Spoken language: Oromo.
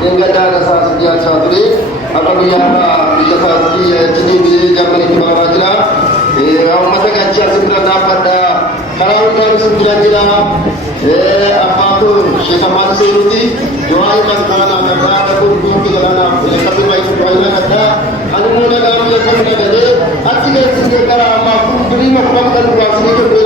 Enggak ada sekian satu ini. Apabila kita tadi jadi di zaman itu bawa aja. Orang mata kaca segera dapat kalau dari sekian jila. Apa tu? Syekh Ahmad Seyruti doakan kerana ada pun kerana tapi baik doakan kata anu muda kami yang kami ada. Artinya sehingga kalau apa pun beri makam dan ruang itu